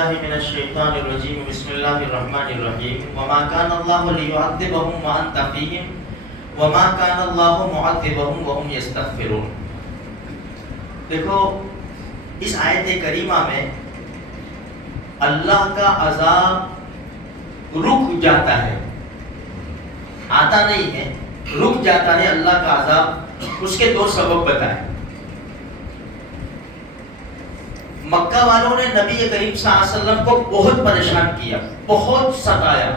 من الشیطان الرجیم بسم اللہ الرحمن الرحیم وما کان اللہ لیعذبہم وانت فیہم وما کان اللہ معذبہم وہم یستغفرون۔ دیکھو اس آیت کریمہ میں اللہ کا عذاب رک جاتا ہے، آتا نہیں ہے، رک جاتا ہے اللہ کا عذاب۔ اس کے دو سبب بتائے۔ مکہ والوں نے نبی کریم صلی اللہ علیہ وسلم کو بہت پریشان کیا، بہت ستایا،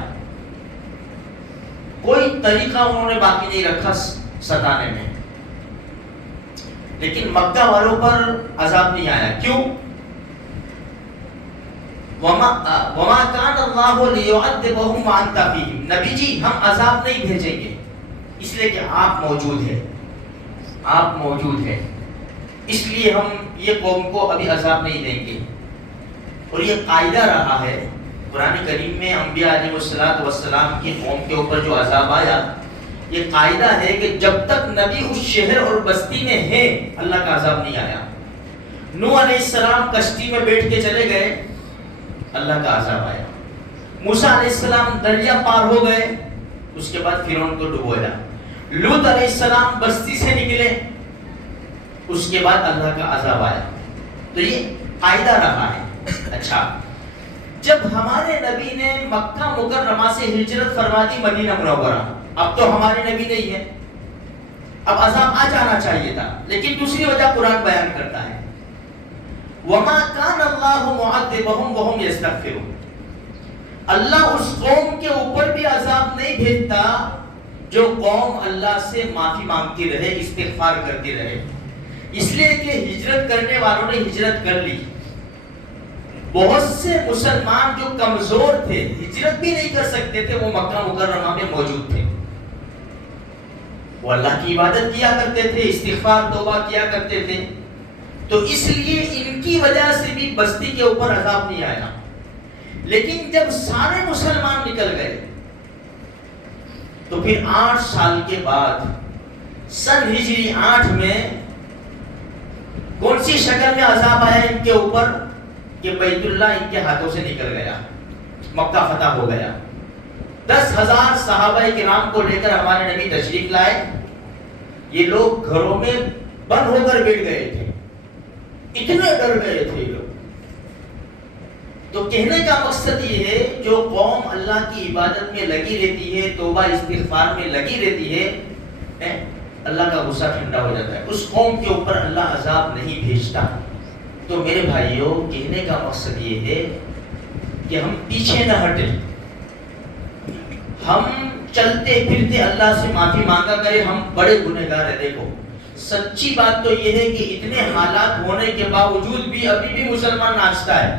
کوئی طریقہ انہوں نے باقی نہیں رکھا ستانے میں، لیکن مکہ والوں پر عذاب نہیں آیا۔ کیوں؟ وما کان اللہ لیعذبہم وانت فیہم، نبی جی ہم عذاب نہیں بھیجیں گے اس لیے کہ آپ موجود ہیں، آپ موجود ہیں، اس لیے ہم یہ قوم کو ابھی عذاب نہیں دیں گے۔ اور یہ قاعدہ رہا ہے قرآن کریم میں، انبیاء علیہ السلام کی قوم کے اوپر جو عذاب آیا، یہ قاعدہ ہے کہ جب تک نبی اس شہر اور بستی میں ہے اللہ کا عذاب نہیں آیا۔ نوح علیہ السلام کشتی میں بیٹھ کے چلے گئے، اللہ کا عذاب آیا۔ موسیٰ علیہ السلام دریا پار ہو گئے، اس کے بعد فرعون کو ڈبویا۔ لوط علیہ السلام بستی سے نکلے، اس کے بعد اللہ کا عذاب آیا۔ تو یہ قاعدہ رہا ہے۔ اچھا، جب ہمارے نبی نے مکہ مکرمہ سے ہجرت فرما دی مدینہ منورہ، اب تو ہمارے نبی نہیں ہے، اب عذاب آ جانا چاہیے تھا، لیکن دوسری وجہ قرآن بیان کرتا ہے، وَمَا كَانَ اللَّهُ مُعَذِّبَهُمْ وَهُمْ يَسْتَغْفِرُونَ۔ اللہ اس قوم کے اوپر بھی عذاب نہیں بھیجتا جو قوم اللہ سے معافی مانگتی رہے، استغفار کرتی رہے، اس لیے کہ ہجرت کرنے والوں نے ہجرت کر لی۔ بہت سے مسلمان جو کمزور تھے، ہجرت بھی نہیں کر سکتے تھے، وہ مکہ مکرمہ میں موجود تھے، وہ اللہ کی عبادت کیا کرتے تھے، استغفار توبہ کیا کرتے تھے، تو اس لیے ان کی وجہ سے بھی بستی کے اوپر عذاب نہیں آیا۔ لیکن جب سارے مسلمان نکل گئے تو پھر 8 سال کے بعد سن ہجری 8 میں کون سی شکل میں عذاب آیا ان کے اوپر کہ بیت اللہ ان کے ہاتھوں سے نکل گیا، مکہ فتح ہو گیا۔ 10,000 صحابہ کرام کو لے کر ہمارے نبی تشریف لائے، یہ لوگ گھروں میں بند ہو کر بیٹھ گئے تھے، اتنے ڈر گئے تھے لوگ۔ تو کہنے کا مقصد یہ ہے، جو قوم اللہ کی عبادت میں لگی رہتی ہے، توبہ استغفار میں لگی رہتی ہے، اللہ کا غصہ ٹھنڈا ہو جاتا ہے، اس قوم کے اوپر اللہ عذاب نہیں بھیجتا۔ تو میرے بھائیوں، کہنے کا مقصد یہ ہے کہ ہم پیچھے نہ ہٹیں، ہم چلتے پھرتے اللہ سے معافی مانگا کریں، ہم بڑے گنہگار ہیں۔ دیکھو سچی بات تو یہ ہے کہ اتنے حالات ہونے کے باوجود بھی ابھی بھی مسلمان ناچتا ہے،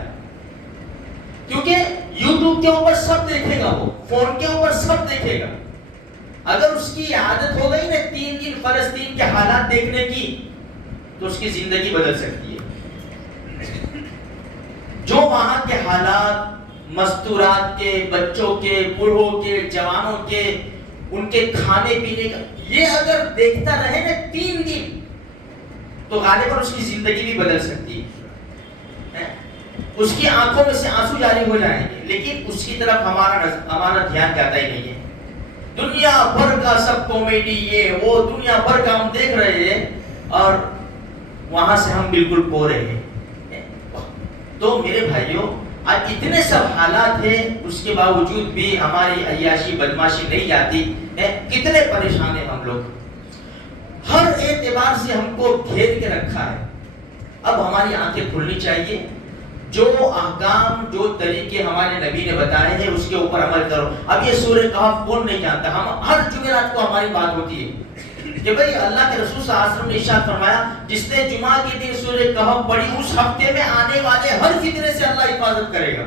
کیونکہ یوٹیوب کے اوپر سب دیکھے گا، وہ فون کے اوپر سب دیکھے گا۔ اگر اس کی عادت ہو گئی نا 3 دن فلسطین کے حالات دیکھنے کی، تو اس کی زندگی بدل سکتی ہے۔ جو وہاں کے حالات، مستورات کے، بچوں کے، بوڑھوں کے، جوانوں کے، ان کے کھانے پینے کا، یہ اگر دیکھتا رہے نا 3 دن، تو غالباً اس کی زندگی بھی بدل سکتی ہے، اس کی آنکھوں میں سے آنسو جاری ہو جائیں گے، لیکن اس کی طرف ہمارا دھیان جاتا ہی نہیں ہے۔ دنیا بھر کا سب کامیڈی، یہ وہ دنیا بھر کا ہم دیکھ رہے ہیں، اور وہاں سے ہم بالکل کھو رہے ہیں۔ تو میرے بھائیوں، آج اتنے سب حالات ہیں، اس کے باوجود بھی ہماری عیاشی بدماشی نہیں جاتی ہے، کتنے پریشان ہیں ہم لوگ، ہر اعتبار سے ہم کو گھیر کے رکھا ہے۔ اب ہماری آنکھیں کھلنی چاہیے، جو احکام، جو طریقے ہمارے نبی نے بتائے ہیں اس کے اوپر عمل کرو۔ اب یہ سورہ کہف کون نہیں جانتا؟ ہم ہر جمعرات کو ہماری بات ہوتی ہے کہ بھئی اللہ کے رسول صلی اللہ علیہ وسلم نے ارشاد فرمایا، جس نے جمعہ کے دن سورہ کہف پڑھی، اس ہفتے میں آنے والے ہر فتنے سے اللہ حفاظت کرے گا۔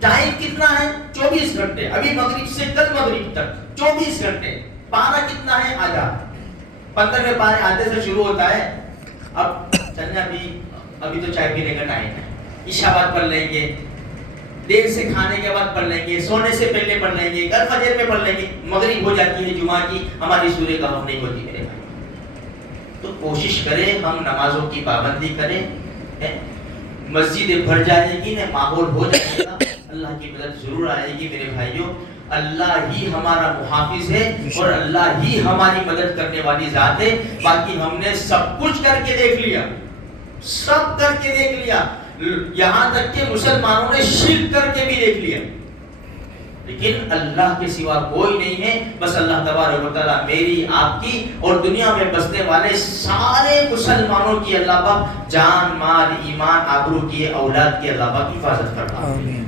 ٹائم کتنا ہے؟ 24 گھنٹے، ابھی مغرب سے کل مغرب تک 24 گھنٹے۔ پارہ کتنا ہے؟ آدھا، 15ویں پارے آدھے سے شروع ہوتا ہے۔ اب چلنا بھی، ابھی تو چائے پینے کا ٹائم ہے، عشاء بعد پڑھ لیں گے، دیر سے کھانے کے بعد پڑھ لیں گے، سونے سے پہلے پڑھ لیں گے، کل فجر میں پڑھ لیں گے، مغرب ہو جاتی ہے جمعہ کی، ہماری سورہ کہف نہیں ہوتی میرے بھائی۔ تو کوشش کریں ہم نمازوں کی پابندی کریں، مسجدیں بھر جائے گی نا، ماحول ہو جائے گا، اللہ کی مدد ضرور آئے گی میرے بھائیوں۔ اللہ ہی ہمارا محافظ ہے اور اللہ ہی ہماری مدد کرنے والی ذات ہے۔ باقی ہم نے سب کچھ کر کے دیکھ لیا، سب کر کے دیکھ لیا، یہاں تک کہ مسلمانوں نے شرک کر کے بھی دیکھ لیا، لیکن اللہ کے سوا کوئی نہیں ہے۔ بس اللہ تبارک و تعالیٰ میری، آپ کی اور دنیا میں بسنے والے سارے مسلمانوں کی اللہ پاک جان، مال، ایمان، آبرو کی، اولاد کی اللہ پاک حفاظت کرتا ہے۔